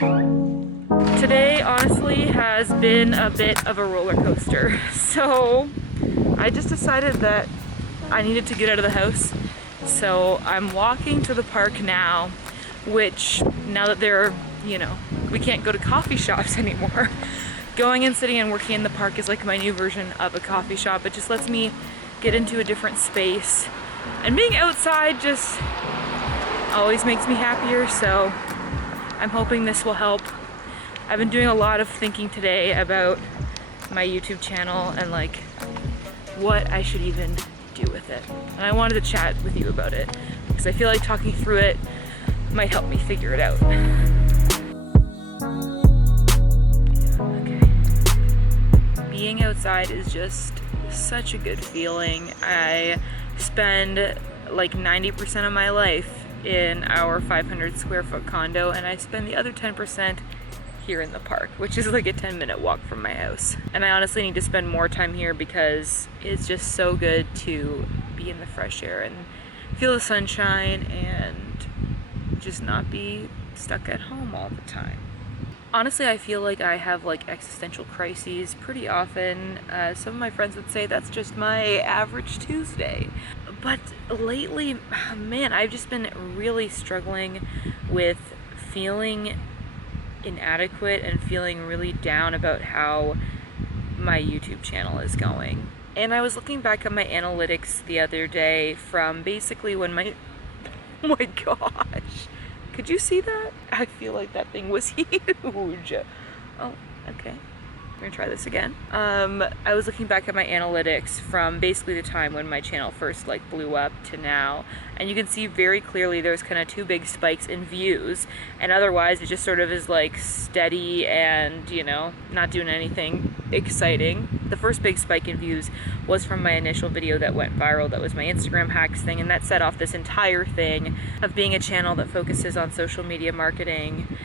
Today honestly has been a bit of a roller coaster. So I just decided that I needed to get out of the house. So I'm walking to the park now, which now that we can't go to coffee shops anymore. Going and sitting and working in the park is like my new version of a coffee shop. It just lets me get into a different space. And being outside just always makes me happier, so I'm hoping this will help. I've been doing a lot of thinking today about my YouTube channel and like what I should even do with it. And I wanted to chat with you about it because I feel like talking through it might help me figure it out. Okay. Being outside is just such a good feeling. I spend like 90% of my life in our 500 square foot condo, and I spend the other 10% here in the park, which is like a 10-minute walk from my house. And I honestly need to spend more time here because it's just so good to be in the fresh air and feel the sunshine and just not be stuck at home all the time. Honestly, I feel like I have like existential crises pretty often. Some of my friends would say that's just my average Tuesday. But lately, man, I've just been really struggling with feeling inadequate and feeling really down about how my YouTube channel is going. And I was looking back at my analytics the other day from basically when my oh my gosh, could you see that? I feel like that thing was huge. Oh, okay. We're gonna try this again. I was looking back at my analytics from basically the time when my channel first like blew up to now, and you can see very clearly there's kind of two big spikes in views, and otherwise it just sort of is like steady and, you know, not doing anything exciting. The first big spike in views was from my initial video that went viral. That was my Instagram hacks thing, and that set off this entire thing of being a channel that focuses on social media marketing,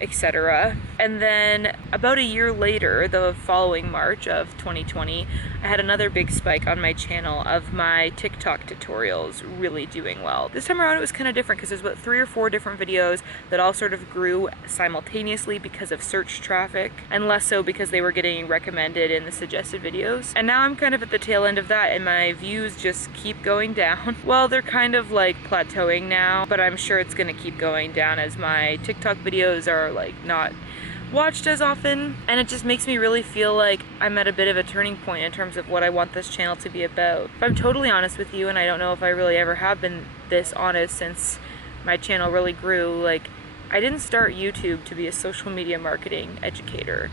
etc. And then about a year later, the following March of 2020, I had another big spike on my channel of my TikTok tutorials really doing well. This time around it was kind of different because there's about 3 or 4 different videos that all sort of grew simultaneously because of search traffic, and less so because they were getting recommended in the suggested videos. And now I'm kind of at the tail end of that, and my views just keep going down. Well, they're kind of like plateauing now, but I'm sure it's gonna keep going down as my TikTok videos are like not watched as often, and it just makes me really feel like I'm at a bit of a turning point in terms of what I want this channel to be about. If I'm totally honest with you, and I don't know if I really ever have been this honest since my channel really grew, like I didn't start YouTube to be a social media marketing educator.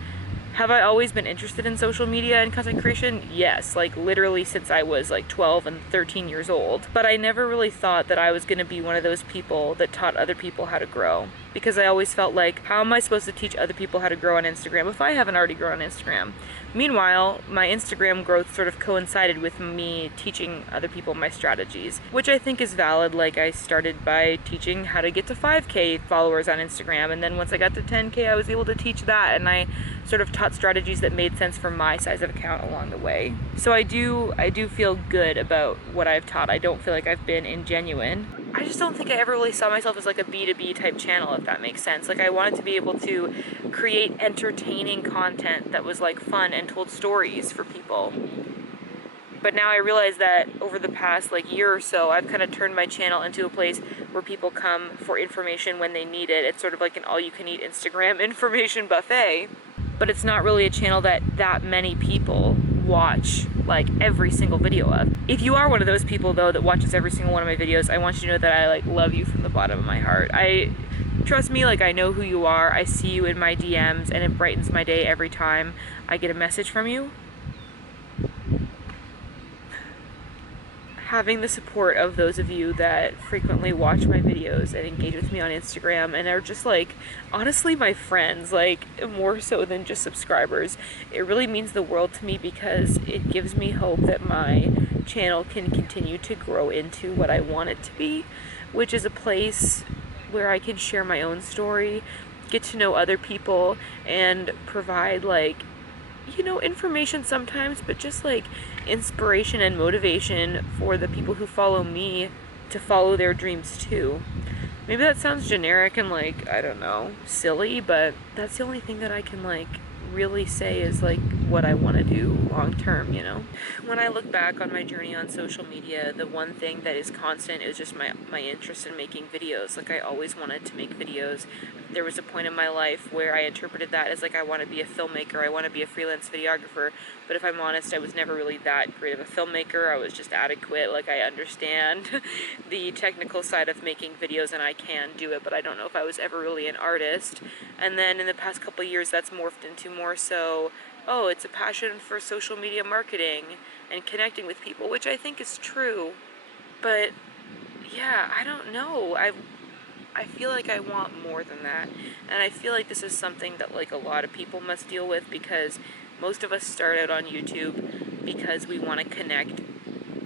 Have I always been interested in social media and content creation? Yes, like literally since I was like 12 and 13 years old. But I never really thought that I was gonna be one of those people that taught other people how to grow. Because I always felt like, how am I supposed to teach other people how to grow on Instagram if I haven't already grown on Instagram? Meanwhile, my Instagram growth sort of coincided with me teaching other people my strategies, which I think is valid. Like I started by teaching how to get to 5K followers on Instagram, and then once I got to 10K, I was able to teach that, and I sort of taught strategies that made sense for my size of account along the way. So I do feel good about what I've taught. I don't feel like I've been ingenuine. I just don't think I ever really saw myself as like a B2B type channel, if that makes sense. Like I wanted to be able to create entertaining content that was like fun and told stories for people. But now I realize that over the past like year or so, I've kind of turned my channel into a place where people come for information when they need it. It's sort of like an all-you-can-eat Instagram information buffet. But it's not really a channel that many people watch like every single video of. If you are one of those people though that watches every single one of my videos, I want you to know that I like love you from the bottom of my heart. Trust me, like I know who you are. I see you in my DMs, and it brightens my day every time I get a message from you. Having the support of those of you that frequently watch my videos and engage with me on Instagram and are just like, honestly, my friends, like more so than just subscribers, it really means the world to me because it gives me hope that my channel can continue to grow into what I want it to be, which is a place where I can share my own story, get to know other people, and provide like, you know, information sometimes, but just like inspiration and motivation for the people who follow me to follow their dreams too. maybe that sounds generic and like, I don't know, silly, but that's the only thing that I can like really say is like what I want to do long term, you know? When I look back on my journey on social media, the one thing that is constant is just my interest in making videos. Like, I always wanted to make videos. There was a point in my life where I interpreted that as like, I want to be a filmmaker, I want to be a freelance videographer, but if I'm honest, I was never really that great of a filmmaker. I was just adequate. Like, I understand the technical side of making videos and I can do it, but I don't know if I was ever really an artist. And then in the past couple of years, that's morphed into more so, oh, it's a passion for social media marketing and connecting with people, which I think is true. But yeah, I don't know. I feel like I want more than that. And I feel like this is something that like a lot of people must deal with, because most of us start out on YouTube because we want to connect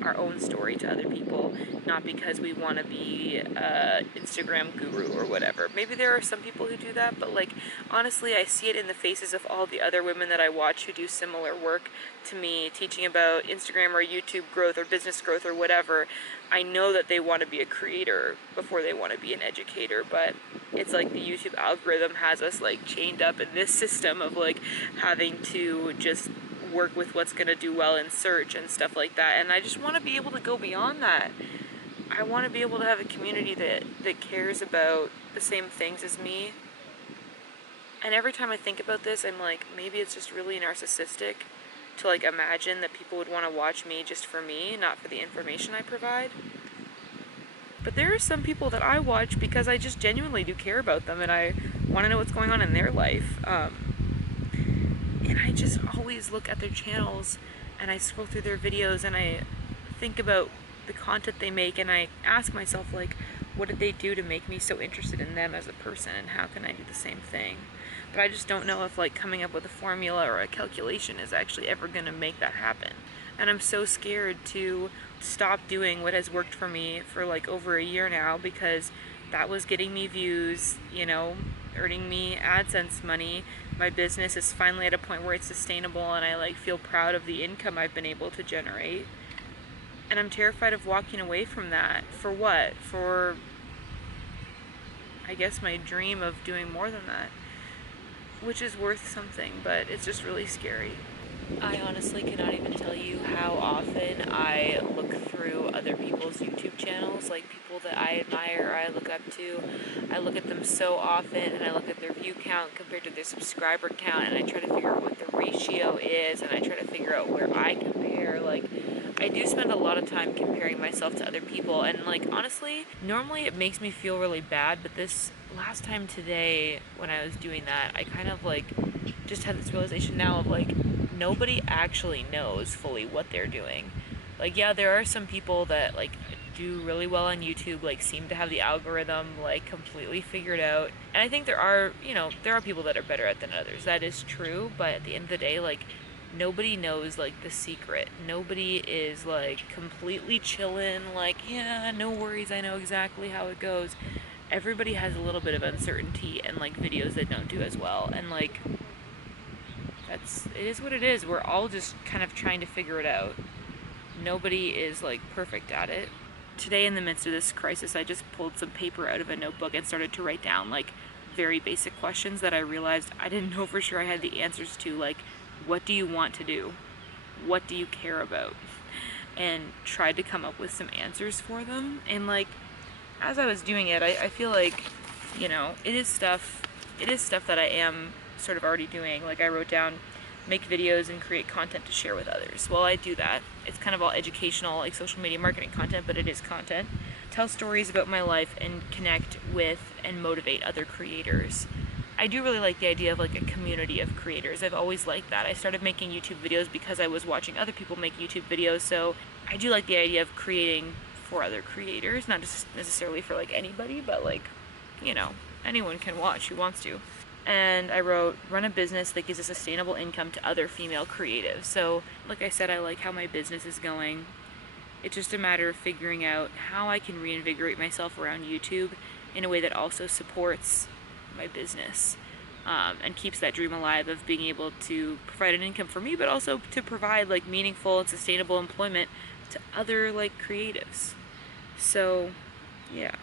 our own story to other people, not because we want to be a Instagram guru or whatever. Maybe there are some people who do that, but like, honestly, I see it in the faces of all the other women that I watch who do similar work to me, teaching about Instagram or YouTube growth or business growth or whatever. I know that they want to be a creator before they want to be an educator, but it's like the YouTube algorithm has us like chained up in this system of like having to just work with what's going to do well in search and stuff like that. And I just want to be able to go beyond that. I want to be able to have a community that cares about the same things as me. And every time I think about this, I'm like, maybe it's just really narcissistic to like imagine that people would want to watch me just for me, not for the information I provide. But there are some people that I watch because I just genuinely do care about them and I want to know what's going on in their life. And I just always look at their channels and I scroll through their videos and I think about the content they make and I ask myself, like, what did they do to make me so interested in them as a person, and how can I do the same thing? But I just don't know if like coming up with a formula or a calculation is actually ever going to make that happen. And I'm so scared to stop doing what has worked for me for like over a year now, because that was getting me views, you know, earning me AdSense money. My business is finally at a point where it's sustainable and I like feel proud of the income I've been able to generate. And I'm terrified of walking away from that. For what? For, I guess, my dream of doing more than that, which is worth something, but it's just really scary. I honestly cannot even tell you how often I look through other people's YouTube channels, like people that I admire or I look up to. I look at them so often and I look at their view count compared to their subscriber count, and I try to figure out what the ratio is, and I try to figure out where I compare. Like, I do spend a lot of time comparing myself to other people, and like, honestly, normally it makes me feel really bad, but this last time today when I was doing that, I kind of like just had this realization now of like, nobody actually knows fully what they're doing. Like, yeah, there are some people that like do really well on YouTube, like seem to have the algorithm like completely figured out. And I think there are people that are better at than others. That is true, but at the end of the day, like, nobody knows like the secret. Nobody is like completely chillin', like, yeah, no worries, I know exactly how it goes. Everybody has a little bit of uncertainty and like videos that don't do as well, and like, it is what it is. We're all just kind of trying to figure it out. Nobody is like perfect at it. Today, in the midst of this crisis, I just pulled some paper out of a notebook and started to write down like very basic questions that I realized I didn't know for sure I had the answers to. Like, what do you want to do? What do you care about? And tried to come up with some answers for them. And like, as I was doing it, I feel like, you know, it is stuff that I am sort of already doing. Like, I wrote down, make videos and create content to share with others. Well, I do that. It's kind of all educational, like social media marketing content, but it is content. Tell stories about my life and connect with and motivate other creators. I do really like the idea of like a community of creators. I've always liked that. I started making YouTube videos because I was watching other people make YouTube videos, so I do like the idea of creating for other creators, not just necessarily for like anybody, but like, you know, anyone can watch who wants to. And I wrote, run a business that gives a sustainable income to other female creatives. So, like I said, I like how my business is going. It's just a matter of figuring out how I can reinvigorate myself around YouTube in a way that also supports my business, and keeps that dream alive of being able to provide an income for me, but also to provide like meaningful and sustainable employment to other like creatives. So, yeah.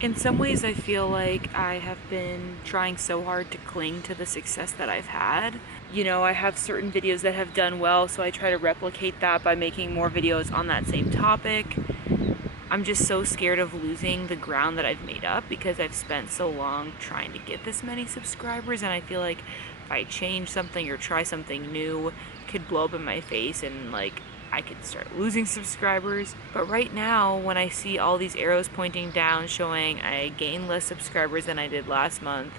In some ways, I feel like I have been trying so hard to cling to the success that I've had. You know, I have certain videos that have done well, so I try to replicate that by making more videos on that same topic. I'm just so scared of losing the ground that I've made up because I've spent so long trying to get this many subscribers, and I feel like if I change something or try something new, it could blow up in my face and like I could start losing subscribers. But right now, when I see all these arrows pointing down showing I gained less subscribers than I did last month,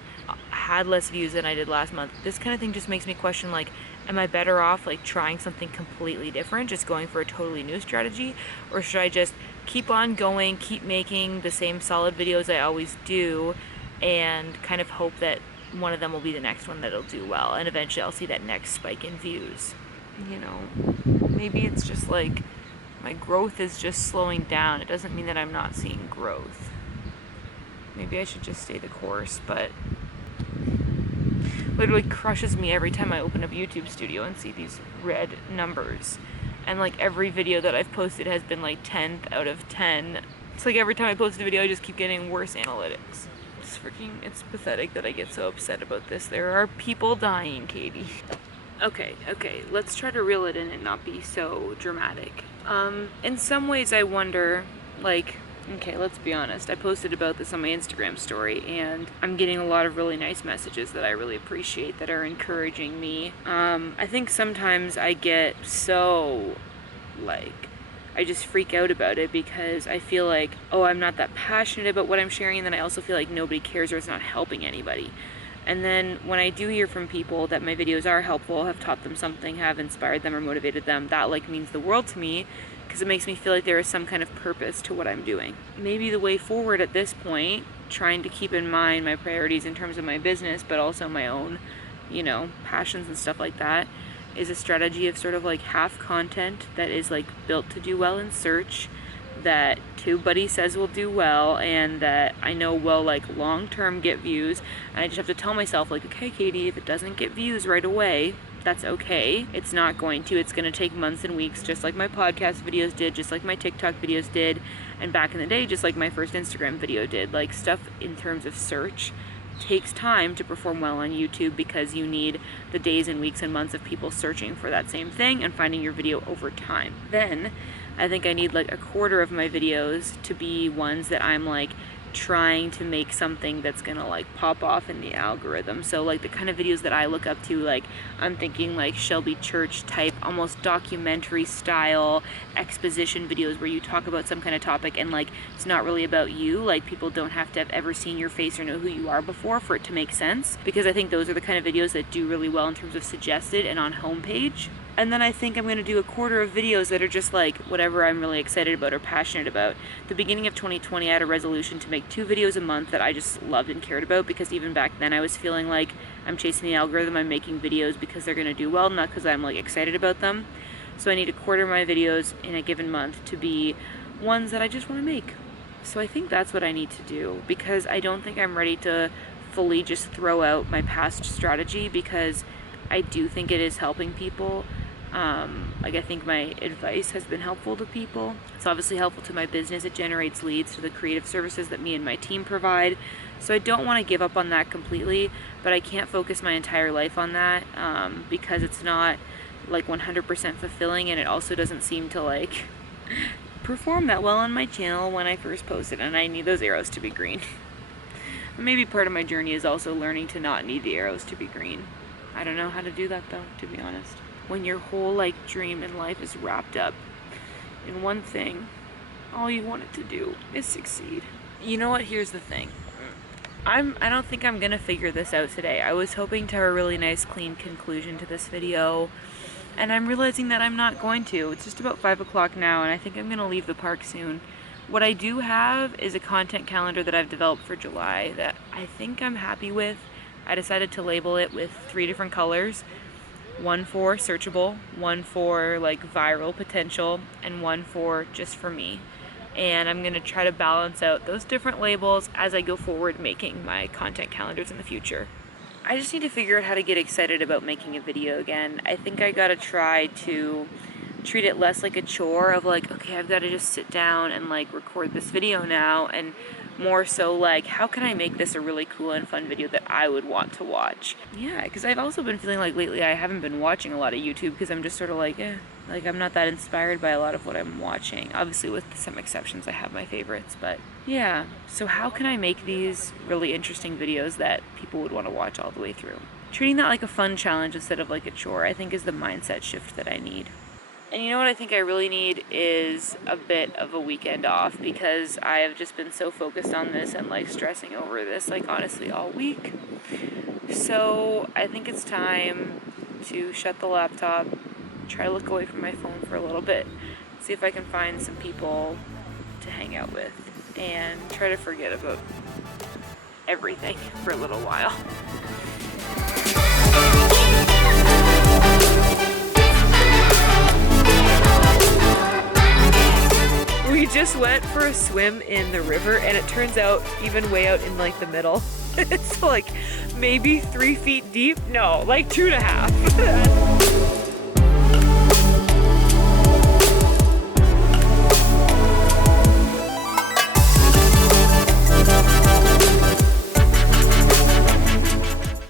had less views than I did last month, this kind of thing just makes me question, like, am I better off like trying something completely different, just going for a totally new strategy, or should I just keep on going, keep making the same solid videos I always do, and kind of hope that one of them will be the next one that'll do well, and eventually I'll see that next spike in views. You know, maybe it's just like my growth is just slowing down. It doesn't mean that I'm not seeing growth. Maybe I should just stay the course, but literally crushes me every time I open up YouTube Studio and see these red numbers. And like every video that I've posted has been like 10th out of 10. It's like every time I post a video I just keep getting worse analytics. It's pathetic that I get so upset about this. There are people dying, Katie. Okay, let's try to reel it in and not be so dramatic. In some ways I wonder, like, okay, let's be honest. I posted about this on my Instagram story, and I'm getting a lot of really nice messages that I really appreciate that are encouraging me. I think sometimes I get so, like, I just freak out about it because I feel like, oh, I'm not that passionate about what I'm sharing, and then I also feel like nobody cares or it's not helping anybody. And then when I do hear from people that my videos are helpful, have taught them something, have inspired them or motivated them, that like means the world to me, because it makes me feel like there is some kind of purpose to what I'm doing. Maybe the way forward at this point, trying to keep in mind my priorities in terms of my business, but also my own, you know, passions and stuff like that, is a strategy of sort of like half content that is like built to do well in search, that TubeBuddy says will do well, and that I know will like long-term get views, and I just have to tell myself like, okay, Katie, if it doesn't get views right away, that's okay. It's not going to. It's going to take months and weeks, just like my podcast videos did, just like my TikTok videos did, and back in the day, just like my first Instagram video did. Like, stuff in terms of search takes time to perform well on YouTube because you need the days and weeks and months of people searching for that same thing and finding your video over time. Then I think I need like a quarter of my videos to be ones that I'm like trying to make something that's gonna like pop off in the algorithm. So like the kind of videos that I look up to, like I'm thinking like Shelby Church type, almost documentary style exposition videos where you talk about some kind of topic and like it's not really about you. Like people don't have to have ever seen your face or know who you are before for it to make sense, because I think those are the kind of videos that do really well in terms of suggested and on homepage. And then I think I'm going to do a quarter of videos that are just like whatever I'm really excited about or passionate about. The beginning of 2020, I had a resolution to make 2 videos a month that I just loved and cared about, because even back then I was feeling like I'm chasing the algorithm. I'm making videos because they're going to do well, not because I'm like excited about them. So I need a quarter of my videos in a given month to be ones that I just want to make. So I think that's what I need to do, because I don't think I'm ready to fully just throw out my past strategy, because I do think it is helping people. Like I think my advice has been helpful to people. It's obviously helpful to my business. It generates leads to the creative services that me and my team provide. So I don't want to give up on that completely, but I can't focus my entire life on that because it's not like 100% fulfilling, and it also doesn't seem to like perform that well on my channel when I first posted, and I need those arrows to be green. Maybe part of my journey is also learning to not need the arrows to be green. I don't know how to do that though, to be honest. When your whole like dream in life is wrapped up in one thing, all you want it to do is succeed. You know what? Here's the thing. I don't think I'm gonna figure this out today. I was hoping to have a really nice clean conclusion to this video, and I'm realizing that I'm not going to. It's just about 5 o'clock now, and I think I'm gonna leave the park soon. What I do have is a content calendar that I've developed for July that I think I'm happy with. I decided to label it with 3 different colors. One for searchable, one for like viral potential, and one for just for me. And I'm gonna try to balance out those different labels as I go forward making my content calendars in the future. I just need to figure out how to get excited about making a video again. I think I gotta try to treat it less like a chore of like, okay, I've got to just sit down and like record this video now, and more so like, how can I make this a really cool and fun video that I would want to watch? Yeah, because I've also been feeling like lately I haven't been watching a lot of YouTube because I'm just sort of like, like I'm not that inspired by a lot of what I'm watching. Obviously with some exceptions I have my favorites, but yeah. So how can I make these really interesting videos that people would want to watch all the way through? Treating that like a fun challenge instead of like a chore, I think, is the mindset shift that I need. And you know what I think I really need is a bit of a weekend off, because I have just been so focused on this and like stressing over this like honestly all week. So I think it's time to shut the laptop, try to look away from my phone for a little bit, see if I can find some people to hang out with, and try to forget about everything for a little while. We just went for a swim in the river, and it turns out even way out in like the middle, it's like maybe 3 feet deep. No, like 2.5.